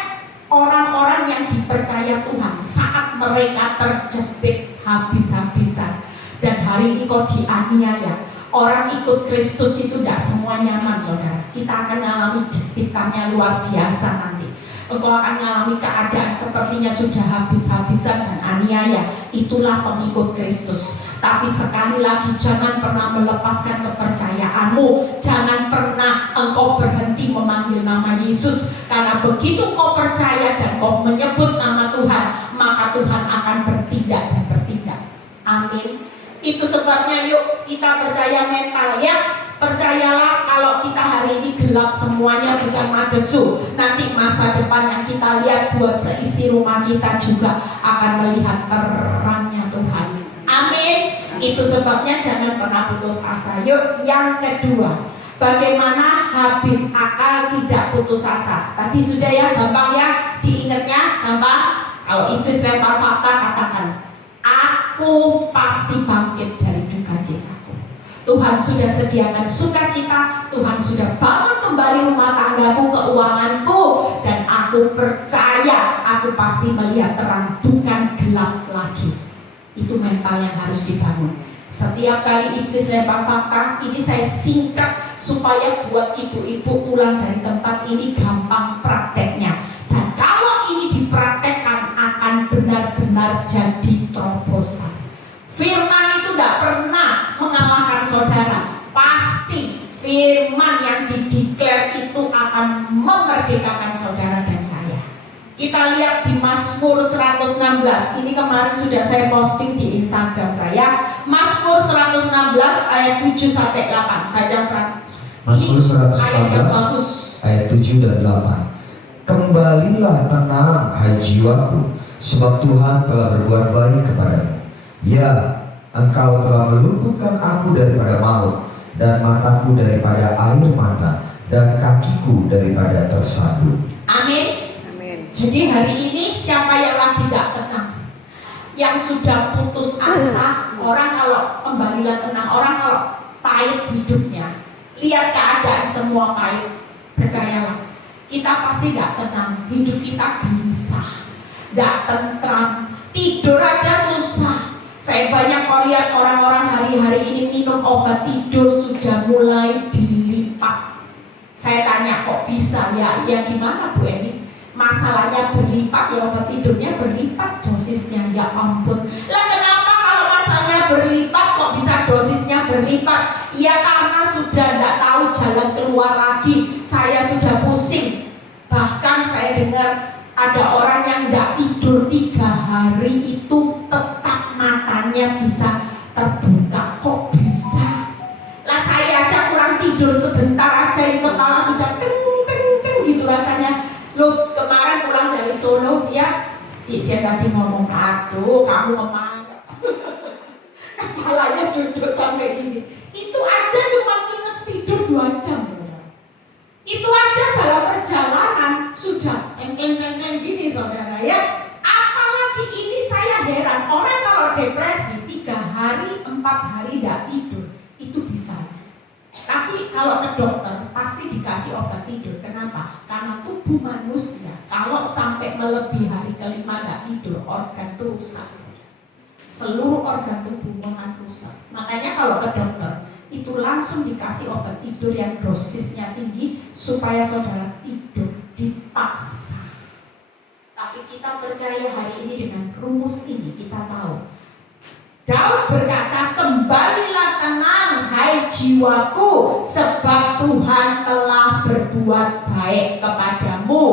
orang-orang yang dipercaya Tuhan saat mereka terjepit habis-habisan. Dan hari ini kok dianiaya. Orang ikut Kristus itu tidak semua nyaman, saudara. Kita akan mengalami jepitannya luar biasa nanti. Engkau akan mengalami keadaan sepertinya sudah habis-habisan dan aniaya. Itulah pengikut Kristus. Tapi sekali lagi, jangan pernah melepaskan kepercayaanmu. Jangan pernah engkau berhenti memanggil nama Yesus. Karena begitu kau percaya dan kau menyebut nama Tuhan, maka Tuhan akan bertindak dan bertindak. Amin. Itu sebabnya yuk kita percaya mental ya. Percayalah kalau kita hari ini gelap semuanya bukan madesu, nanti masa depan yang kita lihat buat seisi rumah kita juga akan melihat terangnya Tuhan. Amin. Itu sebabnya jangan pernah putus asa. Yuk yang kedua, bagaimana habis akal tidak putus asa. Tadi sudah ya, gampang ya diingatnya, gampang. Kalau iblis lempar fakta, katakan aku pasti bangkit dari duka citaku. Tuhan sudah sediakan sukacita, Tuhan sudah bangun kembali rumah tanggaku, keuanganku, dan aku percaya aku pasti melihat terang, bukan gelap lagi. Itu mental yang harus dibangun. Setiap kali iblis lempar fakta, ini saya singkat supaya buat ibu-ibu pulang dari tempat ini gampang prakteknya. Dan kalau ini dipraktekkan akan benar-benar jadi terobosan. Firman itu tidak pernah mengalahkan saudara. Pasti firman yang dideklar itu akan memerdekakan saudara dan saya. Kita lihat di Mazmur 116. Ini kemarin sudah saya posting di Instagram saya. Mazmur 116 ayat 7 sampai 8. Baca Fran. Mazmur Ayat yang 116 bagus. ayat 7 dan 8. Kembalilah tenang hai jiwaku, sebab Tuhan telah berbuat baik kepadamu. Ya, engkau telah meluputkan aku daripada maut, dan mataku daripada air mata, dan kakiku daripada tersandung. Amin. Jadi hari ini siapa yang lagi tidak tenang, yang sudah putus asa, orang kalau kembalilah tenang, orang kalau pahit hidupnya, lihat keadaan semua pahit, percayalah, kita pasti tidak tenang, hidup kita gelisah, tidak tentram, tidur aja susah. Saya banyak lihat orang-orang hari-hari ini minum obat tidur sudah mulai dilipat. Saya tanya kok bisa ya? Ya gimana Bu Eni? Masalahnya berlipat ya, obat tidurnya berlipat dosisnya, ya ampun. Lah kenapa kalau masalahnya berlipat kok bisa dosisnya berlipat? Ya karena sudah tidak tahu jalan keluar lagi. Saya sudah pusing. Bahkan saya dengar ada orang yang tidak tidur 3 hari itu tetap matanya bisa terbuka. Kok bisa? Lah saya aja kurang tidur sebentar aja ini kepala sudah deng gitu rasanya. Loh kemarin pulang dari Solo ya, Cik saya tadi ngomong, aduh kamu kemana? Kepalanya duduk sampai gini. Itu aja cuma minus tidur 2 jam. Itu aja dalam perjalanan sudah tengkleng-tengkleng gini saudara ya. Apalagi ini saya heran, orang kalau depresi 3 hari, 4 hari tidak tidur itu bisa. Tapi kalau ke dokter pasti dikasih obat tidur. Kenapa? Karena tubuh manusia kalau sampai melebihi hari kelima tidak tidur, organ itu rusak. Seluruh organ tubuh akan rusak. Makanya kalau ke dokter itu langsung dikasih obat tidur yang dosisnya tinggi supaya saudara tidur dipaksa. Tapi kita percaya hari ini dengan rumus ini kita tahu. Daud berkata, kembalilah tenang hai jiwaku, sebab Tuhan telah berbuat baik kepadamu.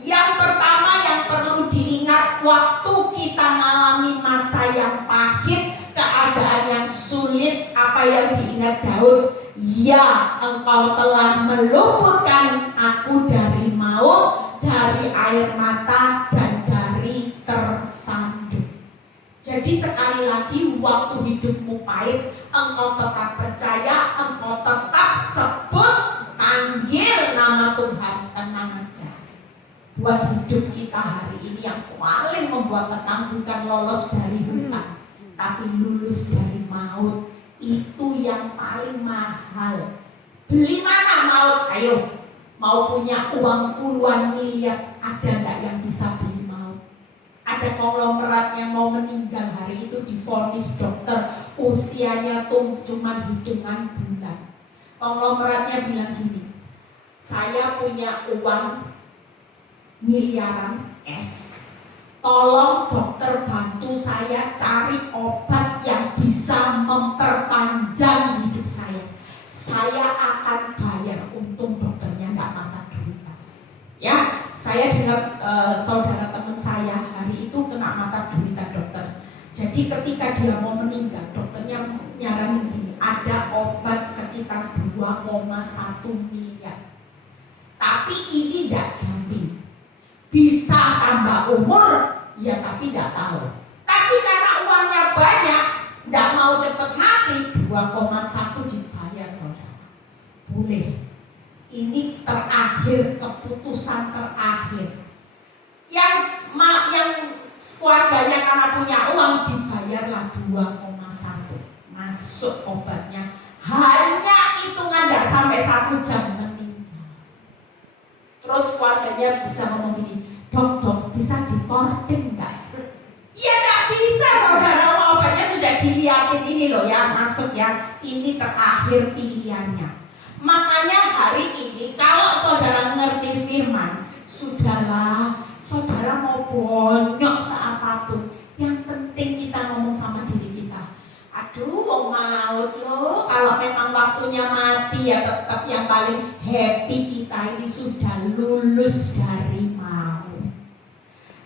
Yang pertama yang perlu diingat, waktu kita mengalami masa yang pahit, keadaan yang sulit, apa yang diingat Daud? Ya, engkau telah meluputkan aku dari maut, dari air mata, dan dari tersandung. Jadi sekali lagi, waktu hidupmu pahit, engkau tetap percaya, engkau tetap sebut, panggil nama Tuhan, tenang aja. Buat hidup kita hari ini yang paling membuat tenang bukan lolos dari hutang, tapi lulus dari maut. Itu yang paling mahal. Beli mana maut? Ayo, mau punya uang puluhan miliar, ada enggak yang bisa beli maut? Ada konglomerat yang mau meninggal hari itu divonis dokter usianya tuh cuma hitungan bulan. Konglomeratnya bilang gini, saya punya uang miliaran cash, tolong dokter bantu saya cari obat yang bisa memperpanjang hidup saya. Saya akan bayar, untung dokternya nggak mata duitan. Ya, Saya dengar saudara teman saya hari itu kena mata duitan dokter. Jadi ketika dia mau meninggal, dokternya nyaranin gini, ada obat sekitar 2,1 miliar. Tapi ini tidak jamin. Bisa tambah umur, ya tapi tidak tahu. Tapi karena uangnya banyak, tidak mau cepat mati, 2,1 dibayar saudara. Boleh. Ini terakhir, keputusan terakhir. Yang keluarganya karena punya uang dibayarlah 2,1. Masuk obatnya. Hanya hitungan tidak sampai 1 jam meninggal. Terus keluarganya bisa ngomong gini, dok bisa dikorting enggak? Ya enggak bisa saudara, obatnya sudah dilihatin ini loh ya, masuk ya. Ini terakhir pilihannya. Makanya hari ini kalau saudara mengerti firman, sudahlah, saudara mau bonyok seapapun, yang penting kita ngomong sama diri kita. Aduh, mau maut loh. Kalau memang waktunya mati ya tetap yang paling happy kita ini sudah lulus dari maut.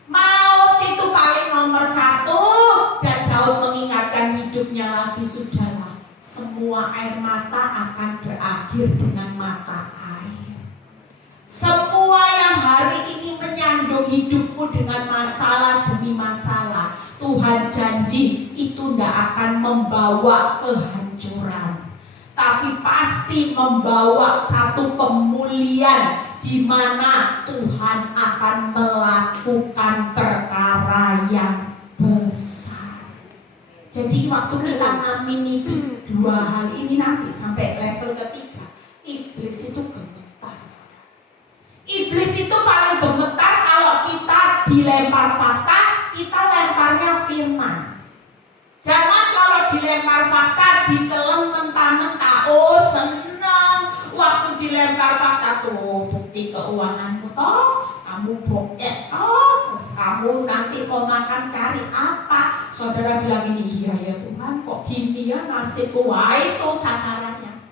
Maut itu paling nomor 1 dan Daud mengingatkan hidupnya lagi, sudahlah. Semua air mata akan berakhir dengan mata air. Semua yang hari ini menyandung hidupmu dengan masalah demi masalah, Tuhan janji itu tidak akan membawa kehancuran, tapi pasti membawa satu pemulihan di mana Tuhan akan melakukan perkara yang besar. Jadi waktu kita ngamin itu 2 hal ini nanti sampai level ketiga, iblis itu gemetar. Iblis itu paling gemetar kalau kita dilempar fakta, kita lemparnya firman. Jangan kalau dilempar fakta ditelan mentah-mentah, oh seneng. Waktu dilempar fakta tuh bukti keuanganmu toh, kamu bokek toh, terus kamu nanti mau makan cari apa? Saudara bilang ini, iya ya Tuhan kok gini ya nasibku, wah itu sasarannya.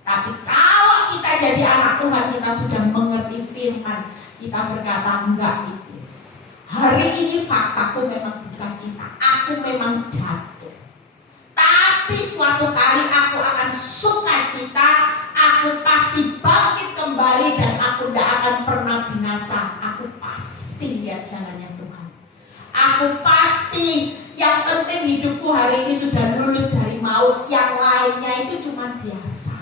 Tapi kalau kita jadi anak Tuhan, kita sudah mengerti firman, kita berkata enggak iblis. Hari ini faktaku memang duka cita, aku memang jatuh. Tapi suatu kali aku akan sukacita, aku pasti bangkit kembali dan aku tidak akan pernah binasa. Aku pasti lihat jalannya Tuhan. Aku pasti, yang penting hidupku hari ini sudah lulus dari maut. Yang lainnya itu cuma biasa.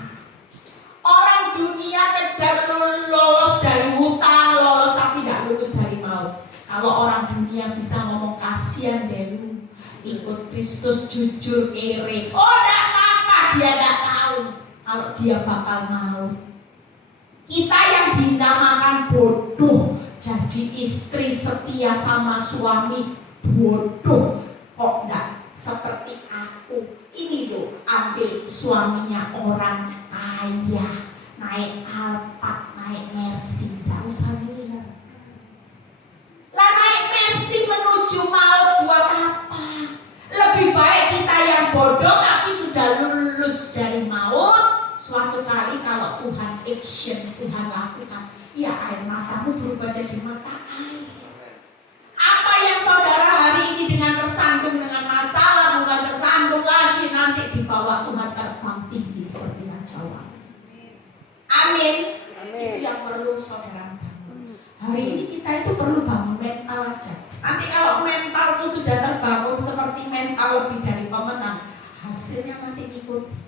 Orang dunia kejar lolos dari hutang, lolos tapi tidak lulus dari maut. Kalau orang dunia bisa ngomong kasihan deh lu, ikut Kristus jujur kere, oh tidak apa-apa, dia tidak tahu kalau dia bakal maut. Kita yang dinamakan bodoh, jadi istri setia sama suami, bodoh. Kok enggak seperti aku? Ini loh, ambil suaminya orang kaya, naik Alphard, naik Mercy, enggak usah lihat. Lah naik Mercy menuju maut buat apa? Lebih baik kita yang bodoh tapi sudah lulus dari maut. Suatu kali kalau Tuhan action, Tuhan lakukan, ya air matamu berubah jadi mata air. Apa yang saudara hari ini dengan tersandung dengan masalah, bukan tersandung lagi, nanti dibawa Tuhan terbang tinggi seperti Raja Wali. Amin. Itu yang perlu saudara bangun. Hari ini kita itu perlu bangun mental aja. Nanti kalau mentalmu sudah terbangun seperti mental lebih dari pemenang, hasilnya nanti ikuti.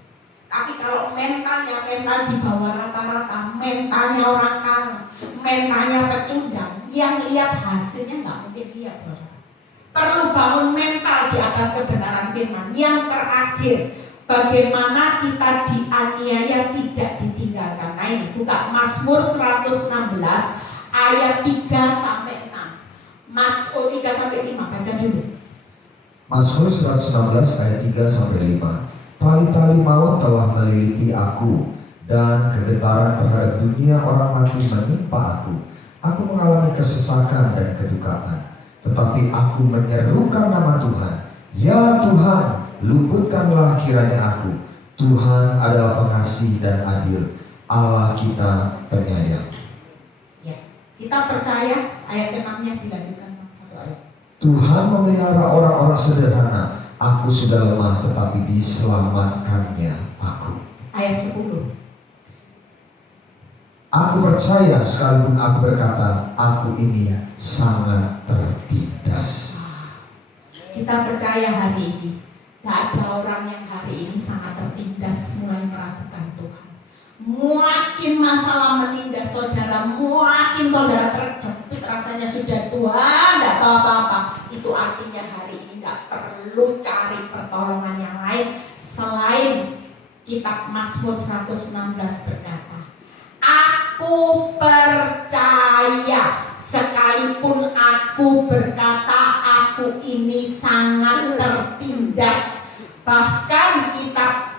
Tapi kalau mentalnya mental di bawah rata-rata, mentalnya orang kalah, mentalnya pecundang, yang lihat hasilnya nggak mungkin lihat saudara. Perlu bangun mental di atas kebenaran firman. Yang terakhir, bagaimana kita dianiaya tidak ditinggalkan. Nah ini buka Mazmur 116 ayat 3 sampai 6. Mazmur 3 sampai 5, baca dulu. Mazmur 116 ayat 3 sampai 5. Tali-tali maut telah melilipi aku, dan kegetaran terhadap dunia orang mati menimpa aku. Aku mengalami kesesakan dan kedukaan, tetapi aku menyerukan nama Tuhan. Ya Tuhan, luputkanlah kiranya aku. Tuhan adalah pengasih dan adil, Allah kita penyayang. Ya, Kita percaya ayat ke-6-nya dilanjutkan satu ayat. Tuhan memelihara orang-orang sederhana. Aku sudah lemah tetapi diselamatkannya aku. Ayat 10. Aku percaya sekalipun aku berkata, aku ini sangat tertindas. Kita percaya hari ini tidak ada orang yang hari ini sangat tertindas mulai meragukan Tuhan. Makin masalah menindas saudara, makin saudara terjepit rasanya sudah Tuhan tidak tahu apa-apa. Itu artinya hari ini tidak perlu cari pertolongan yang lain selain kitab Mazmur 116 berkata, aku percaya sekalipun aku berkata aku ini sangat tertindas. Bahkan kitab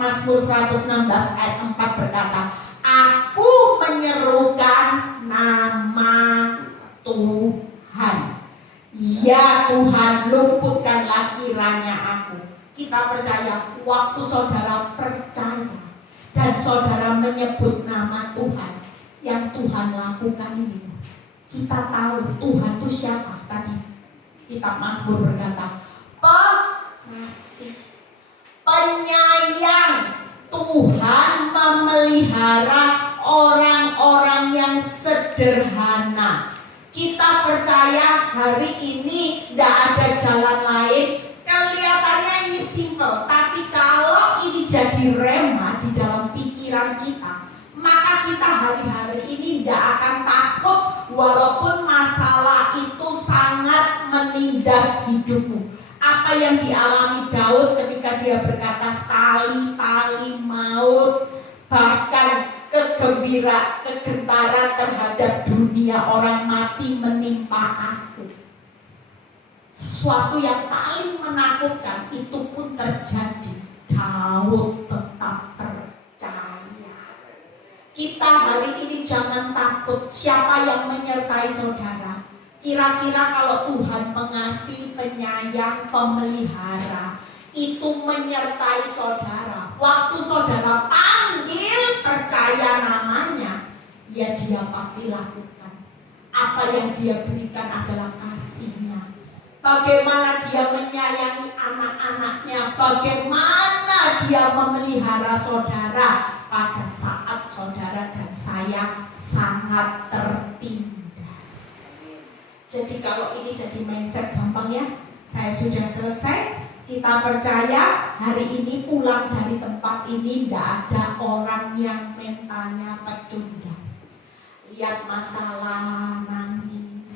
Mazmur 116 ayat 4 berkata, aku menyerukan nama Tuhan. Ya Tuhan, luputkanlah kiranya aku. Kita percaya waktu saudara percaya dan saudara menyebut nama Tuhan, yang Tuhan lakukan ini, kita tahu Tuhan itu siapa. Tadi kitab Mazmur berkata, pengasih, penyayang. Tuhan memelihara orang-orang yang sederhana. Kita percaya hari ini tidak ada jalan lain. Kelihatannya ini simpel, tapi kalau ini jadi rema di dalam pikiran kita, maka kita hari-hari ini tidak akan takut walaupun masalah itu sangat menindas hidupmu. Apa yang dialami Daud ketika dia berkata tali-tali maut, bahkan kegentaran terhadap dunia orang mati menimpa aku. Sesuatu yang paling menakutkan itu pun terjadi. Daud tetap percaya. Kita hari ini jangan takut siapa yang menyertai saudara. Kira-kira kalau Tuhan mengasihi, penyayang, pemelihara, itu menyertai saudara. Waktu saudara panggil, percaya namanya, ya dia pasti lakukan. Apa yang dia berikan adalah kasih-Nya. Bagaimana dia menyayangi anak-anaknya, bagaimana dia memelihara saudara pada saat saudara dan saya sangat tertindas. Jadi kalau ini jadi mindset gampang ya, saya sudah selesai. Kita percaya hari ini pulang dari tempat ini tidak ada orang yang mentalnya pecundang. Lihat masalah, nangis,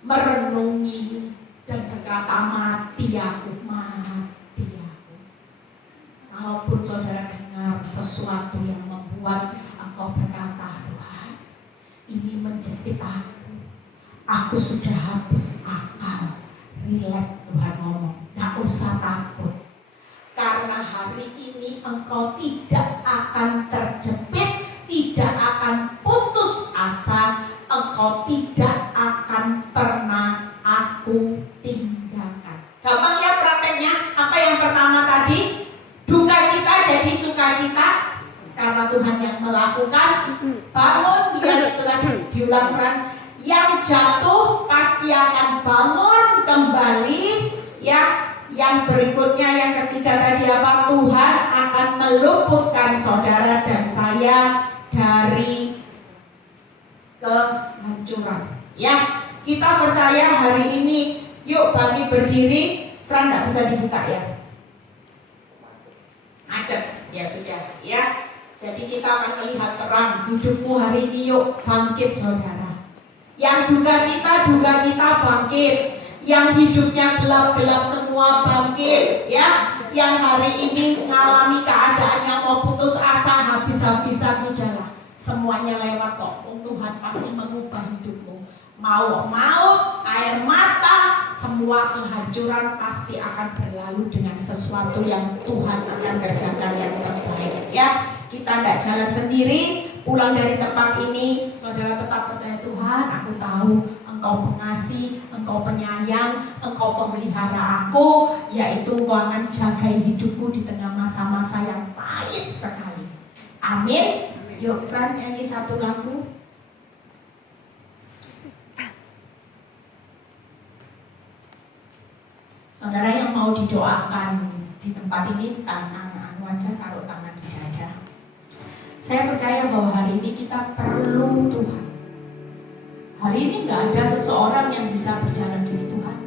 merenungi dan berkata mati aku, mati aku. Kalaupun saudara dengar sesuatu yang membuat engkau berkata, Tuhan, ini menjepit aku sudah habis akal. Relax, Tuhan ngomong, gak usah takut. Karena hari ini engkau tidak akan terjepit, tidak akan putus asa, engkau tidak akan pernah aku tinggalkan. Gampang ya prakteknya. Apa yang pertama tadi? Duka cita jadi sukacita karena Tuhan yang melakukan. Bangun, biar itu tadi diulang Fran. Yang jatuh pasti akan bangun kembali. Ya, yang berikutnya yang ketiga tadi apa? Tuhan akan meluputkan saudara dan saya dari kehancuran. Ya, kita percaya hari ini. Yuk bangkit berdiri. Fran nggak bisa dibuka ya? Macet. Ya sudah. Ya. Jadi kita akan melihat terang hidupmu hari ini. Yuk bangkit saudara. Yang duka cita bangkit. Yang hidupnya gelap-gelap semua bangkit. Ya. Yang hari ini mengalami keadaan yang mau putus asa habis-habisan sudahlah. Semuanya lewat kok. Tuhan pasti mengubah hidupmu. Mau maut, air mata, semua kehancuran pasti akan berlalu dengan sesuatu yang Tuhan akan kerjakan yang terbaik. Ya, kita tidak jalan sendiri. Pulang dari tempat ini, saudara tetap percaya Tuhan. Aku tahu Engkau pengasih, Engkau penyayang, Engkau pemelihara aku. Yaitu Engkau akan jaga hidupku di tengah masa-masa yang pahit sekali. Amin. Yuk Fran nyanyi satu lagu. Saudara yang mau didoakan di tempat ini, tangan aja, taruh tangan di dada. Saya percaya bahwa hari ini kita perlu Tuhan. Hari ini gak ada seseorang yang bisa berjalan gini, Tuhan,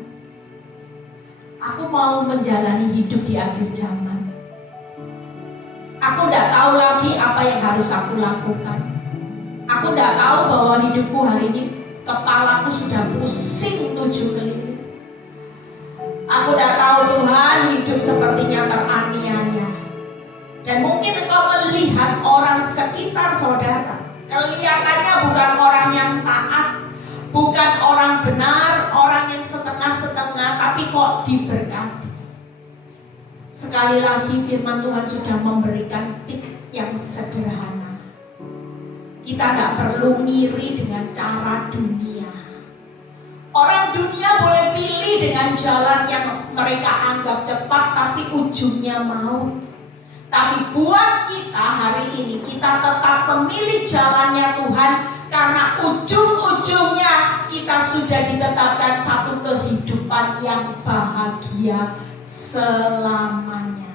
aku mau menjalani hidup di akhir zaman. Aku gak tahu lagi apa yang harus aku lakukan. Aku gak tahu bahwa hidupku hari ini, kepalaku sudah pusing 7 keliling. Aku tidak tahu Tuhan, hidup sepertinya teraniaya. Dan mungkin engkau melihat orang sekitar saudara, kelihatannya bukan orang yang taat, bukan orang benar, orang yang setengah-setengah, tapi kok diberkati. Sekali lagi firman Tuhan sudah memberikan tip yang sederhana. Kita tidak perlu ngiri dengan cara dunia. Orang dunia boleh pilih dengan jalan yang mereka anggap cepat, tapi ujungnya maut. Tapi buat kita hari ini, kita tetap memilih jalannya Tuhan, karena ujung-ujungnya kita sudah ditetapkan satu kehidupan yang bahagia selamanya.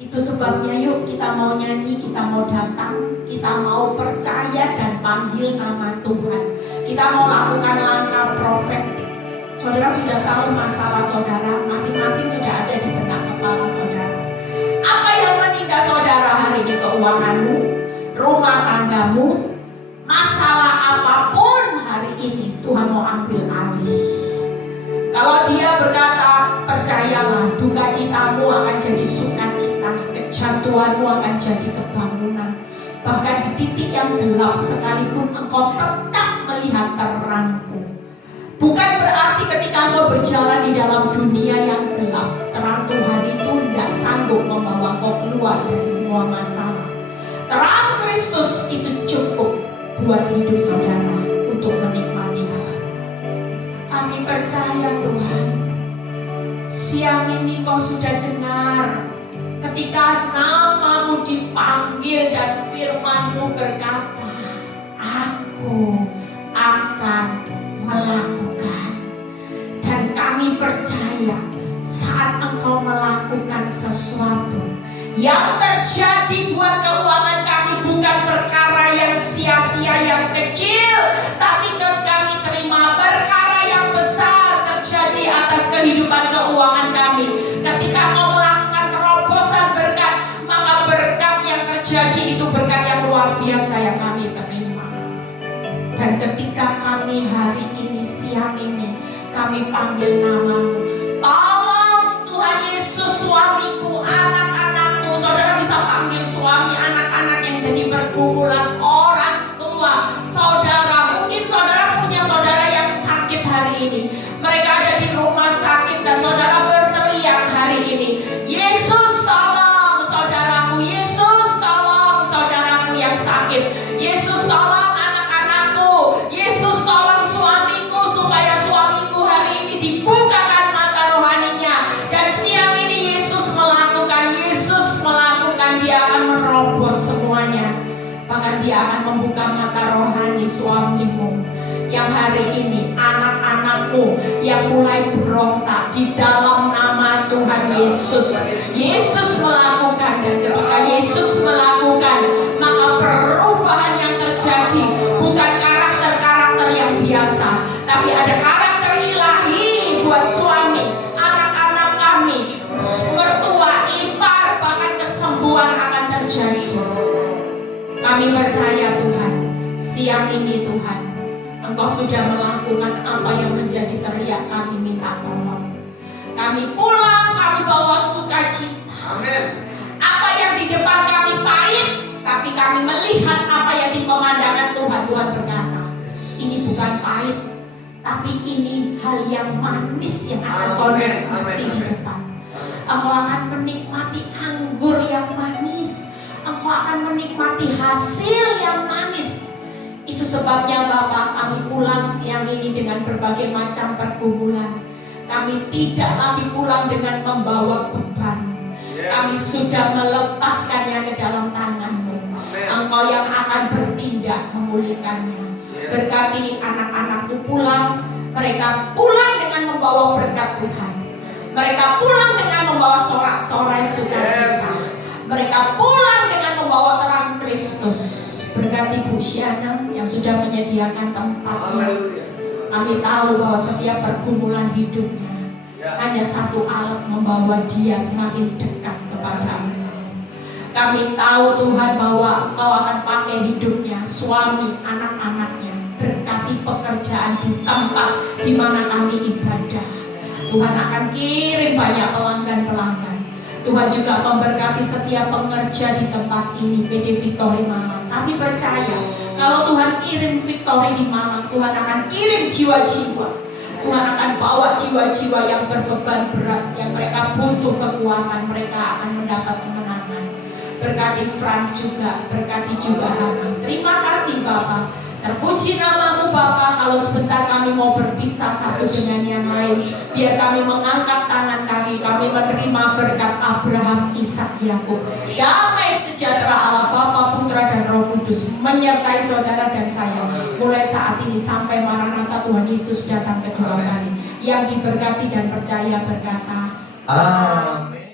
Itu sebabnya yuk kita mau nyanyi, kita mau datang, kita mau percaya dan panggil nama Tuhan. Kita mau lakukan langkah profetik. Saudara sudah tahu masalah saudara, masing-masing sudah ada di benak kepala saudara. Apa yang menimpa saudara hari ini? Keuanganmu, rumah tanggamu, masalah apapun hari ini Tuhan mau ambil alih. Kalau dia berkata, percayalah, duka citamu akan jadi sukacita, kejatuhanmu akan jadi kebangunan. Bahkan di titik yang gelap sekalipun engkau tetap melihat terangku. Bukan berarti ketika engkau berjalan di dalam dunia yang gelap, terang Tuhan itu tidak sanggup membawa engkau keluar dari semua masalah. Terang Kristus itu cukup buat hidup saudara untuk menikmatinya. Kami percaya Tuhan, siang ini kau sudah dengar ketika namamu dipanggil dan firmanmu berkata, aku akan melakukan. Dan kami percaya saat engkau melakukan sesuatu yang terjadi buat keuangan kami bukan perkara yang sia-sia yang kecil, tapi kami terima perkara yang besar terjadi atas kehidupan keuangan kami. Ketika engkau melakukan terobosan berkat, maka berkat yang terjadi itu berkat yang luar biasa yang kami terima. Dan ketika kami hari ini, siang ini, kami panggil namamu, tolong Tuhan Yesus, suamiku, anak-anakku. Saudara bisa panggil suami, anak-anak yang jadi pergumulan, orang tua, saudara. Mungkin saudara punya saudara yang sakit hari ini, mereka ada di rumah sakit dan saudara berteriak hari ini, Yesus tolong saudaraku, Yesus tolong saudaraku yang sakit, Yesus tolong anak-anakku, Yesus tolong suamiku, supaya suamiku hari ini dibukakan mata rohaninya. Dan siang ini Yesus melakukan, dia akan menerobos semuanya. Bahkan dia akan membuka mata rohani suamimu yang hari ini, anak-anakmu yang mulai berontak di dalam nama Tuhan Yesus. Yesus melakukan, dan ketika Yesus melakukan, maka perubahan yang terjadi bukan karakter-karakter yang biasa, tapi ada karakter ilahi buat suami, anak-anak kami, mertua, ipar, bahkan kesembuhan akan terjadi. Kami percaya Tuhan, siang ini Tuhan, Engkau sudah melakukan apa yang menjadi teriak kami minta tolong. Kami pulang, kami bawa sukacita. Amin. Apa yang di depan kami pahit, tapi kami melihat apa yang di pemandangan Tuhan. Tuhan berkata, ini bukan pahit, tapi ini hal yang manis yang akan kau nikmati di depan. Engkau akan menikmati anggur yang manis. Engkau akan menikmati hasil yang manis. Itu sebabnya Bapak, kami pulang siang ini dengan berbagai macam pergumulan. Kami tidak lagi pulang dengan membawa beban. Kami sudah melepaskannya ke dalam tangan-Mu. Engkau yang akan bertindak memulihkannya. Berkati anak-anakku pulang, mereka pulang dengan membawa berkat Tuhan. Mereka pulang dengan membawa sorak-sorai sukacita. Mereka pulang dengan membawa terang Kristus. Berkati Bu Syana yang sudah menyediakan tempatnya. Kami tahu bahwa setiap pergumulan hidupnya hanya satu alat membawa dia semakin dekat kepada-Mu. Kami tahu Tuhan bahwa Engkau akan pakai hidupnya, suami, anak-anaknya. Berkati pekerjaan di tempat di mana kami ibadah. Tuhan akan kirim banyak pelanggan-pelanggan. Tuhan juga memberkati setiap pengerja di tempat ini, PD Victory Malang. Kami percaya kalau Tuhan kirim Victory di Malang, Tuhan akan kirim jiwa-jiwa. Tuhan akan bawa jiwa-jiwa yang berbeban berat, yang mereka butuh kekuatan, mereka akan mendapat kemenangan. Berkati Frans juga, berkati juga Hana. Terima kasih Bapak. Terpuji nama-Mu Bapa. Kalau sebentar kami mau berpisah satu dengan yang lain, biar kami mengangkat tangan kami menerima berkat Abraham, Ishak, Yakub. Damai sejahtera Allah Bapa, Putra dan Roh Kudus menyertai saudara dan saya mulai saat ini sampai Maranatha Tuhan Yesus datang kedua kali. Yang diberkati dan percaya berkata, Amin.